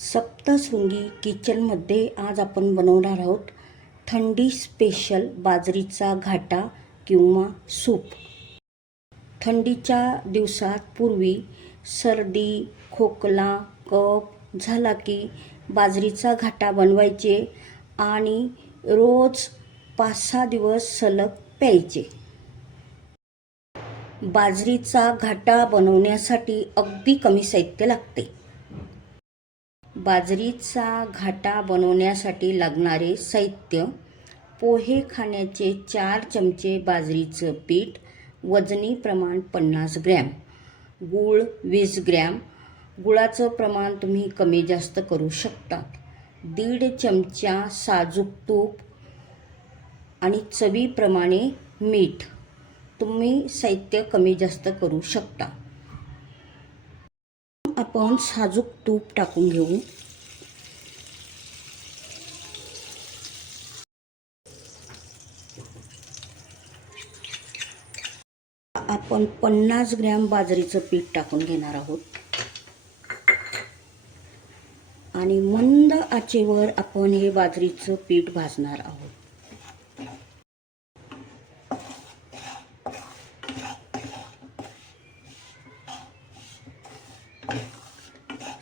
सप्तशृंगी किचनमध्ये आज आपण बनवणार आहोत थंडी स्पेशल बाजरीचा घाटा किंवा सूप. थंडीच्या दिवसात पूर्वी सर्दी खोकला कप झाला की बाजरीचा घाटा बनवायचे आणि रोज पाच सहा दिवस सलग प्यायचे. बाजरीचा घाटा बनवण्यासाठी अगदी कमी साहित्य लागते. बाजरीचा घाटा बनवण्यासाठी लागणारे साहित्य पोहे खाण्याचे चार चमचे बाजरीचं पीठ वजनी प्रमाण पन्नास ग्रॅम. गूळ वीस ग्रॅम. गुळाचं प्रमाण तुम्ही कमी जास्त करू शकता. दीड चमचा साजूक तूप आणि चवीप्रमाणे मीठ. तुम्ही साहित्य कमी जास्त करू शकता. आपण साजूक तूप टाकून घेऊ. आपण पन्नास ग्रॅम बाजरीचं पीठ टाकून घेणार आहोत. आणि मंद आचेवर आपण हे बाजरीचं पीठ भाजणार आहोत.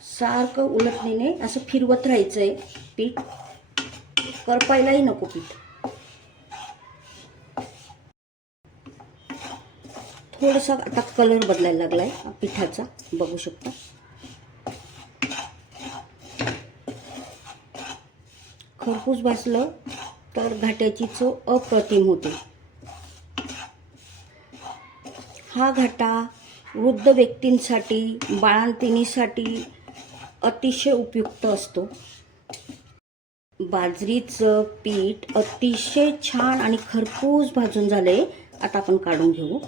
सारखं उलटणीने असं फिरवत राहायचं आहे पीठ. करपायलाही नको पीठ. थोडासा आता कलर बदलायला लागलाय पिठाचा. बघू शकता. खरपूस भासलं तर घाट्याची चव अप्रतिम होते. हा घाटा वृद्ध व्यक्तींसाठी बाळंतिणीसाठी अतिशय उपयुक्त असतो. बाजरीचं पीठ अतिशय छान आणि खरपूस भाजून झाले आता आपण काढून घेऊ.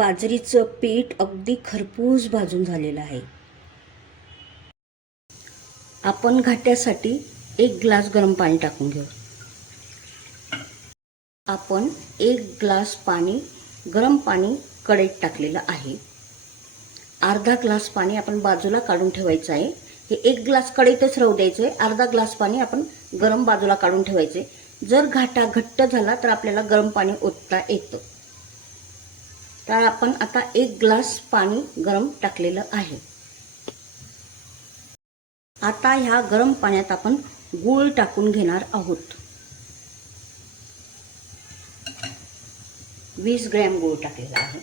बाजरीचं पीठ अगदी खरपूस भाजून झालेलं आहे. आपण घाट्यासाठी एक ग्लास गरम पाणी टाकून घेऊ. आपण एक ग्लास पाणी गरम पाणी कढईत टाकलेलं आहे. अर्धा ग्लास पाणी आपण बाजूला काढून ठेवायचं आहे. हे एक ग्लास कढईतच राहू द्यायचं आहे अर्धा ग्लास पाणी आपण गरम बाजूला काढून ठेवायचं आहे जर घाटा घट्ट झाला तर आपल्याला गरम पाणी ओतता येतं. तर आपण आता एक ग्लास पाणी गरम टाकलेलं आहे. आता ह्या गरम पाण्यात आपण गूळ टाकून घेणार आहोत. वीस ग्रॅम गूळ टाकलेला आहे.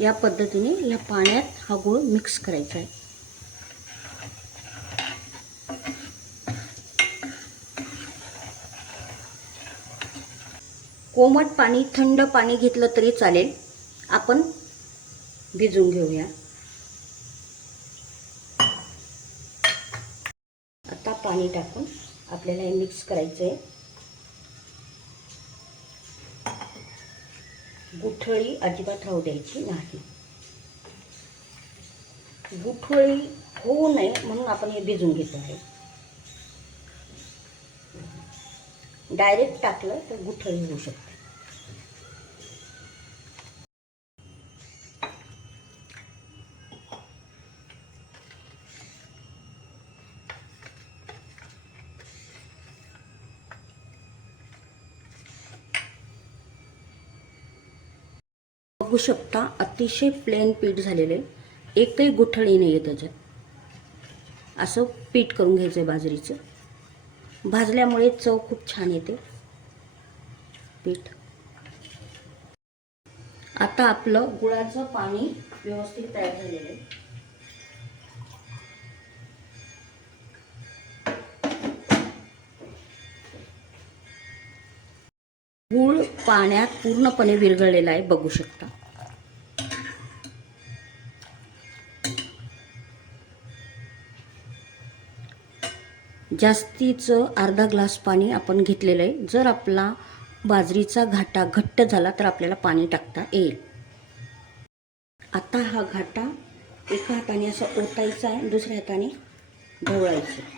या पद्धतीने या पाण्यात हा गूळ मिक्स करायचा आहे. कोमट पाणी थंड पाणी घेतलं तरी चालेल. आपण भिजून घेऊया. आता पाणी टाकून आपल्याला हे मिक्स करायचं आहे गुठळी अजिबात राहू द्यायची नाही. गुठळी होऊ नये म्हणून आपण हे भिजून घेतो आहे. डायरेक्ट टाकलं तर गुठळी होऊ शकते. बघू शकता अतिशय प्लेन पीठ झालेले. एकही गुठळी नाही आहे त्याच्यात. असं पीठ करून घ्यायचं आहे बाजरीचं. भाजल्यामुळे चव खूप छान येते. पीठ. आता आपलं गुळाचं पाणी व्यवस्थित तयार झालेलं आहे. गूळ पाण्यात पूर्णपणे विरघळलेला आहे बघू शकता. जास्तीचं अर्धा ग्लास पाणी आपण घेतलेलं आहे. जर आपला बाजरीचा घाटा घट्ट झाला तर आपल्याला पाणी टाकता येईल. आता हा घाटा एका हाताने असा ओतायचा आहे दुसऱ्या हाताने ढवळायचं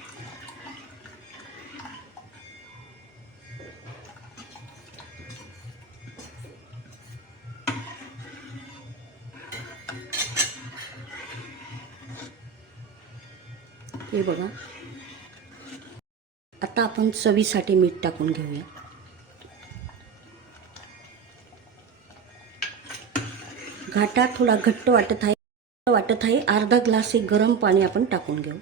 हे बघा आता आपण चवीसाठी मीठ टाकून घेऊया. घाटा थोडा घट्ट वाटत आहे वाटत आहे. अर्धा ग्लास एक गरम पाणी आपण टाकून घेऊ.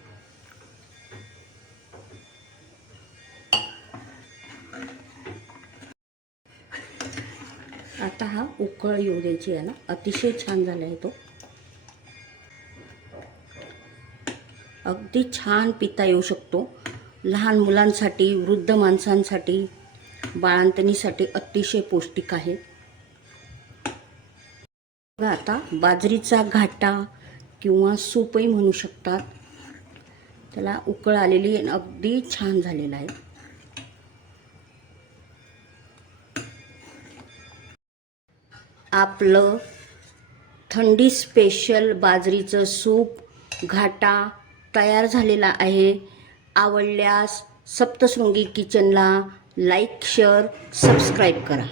आता हा उकळ येऊ द्यायची आहे ना. अतिशय छान झाला आहे तो. अगदी छान पिता येऊ शकतो. लहान मुलांसाठी वृद्ध माणसांसाठी बाळांतणीसाठी अतिशय पौष्टिक आहे. बघा आता बाजरीचा घाटा किंवा सूपही म्हणू शकतात. त्याला उकळ आलेली अगदी छान झालेला आहे. आपलं थंडी स्पेशल बाजरीचं सूप घाटा तयार झालेला आहे. आवडल्यास सप्तशृंगी किचनला लाईक शेअर सबस्क्राईब करा.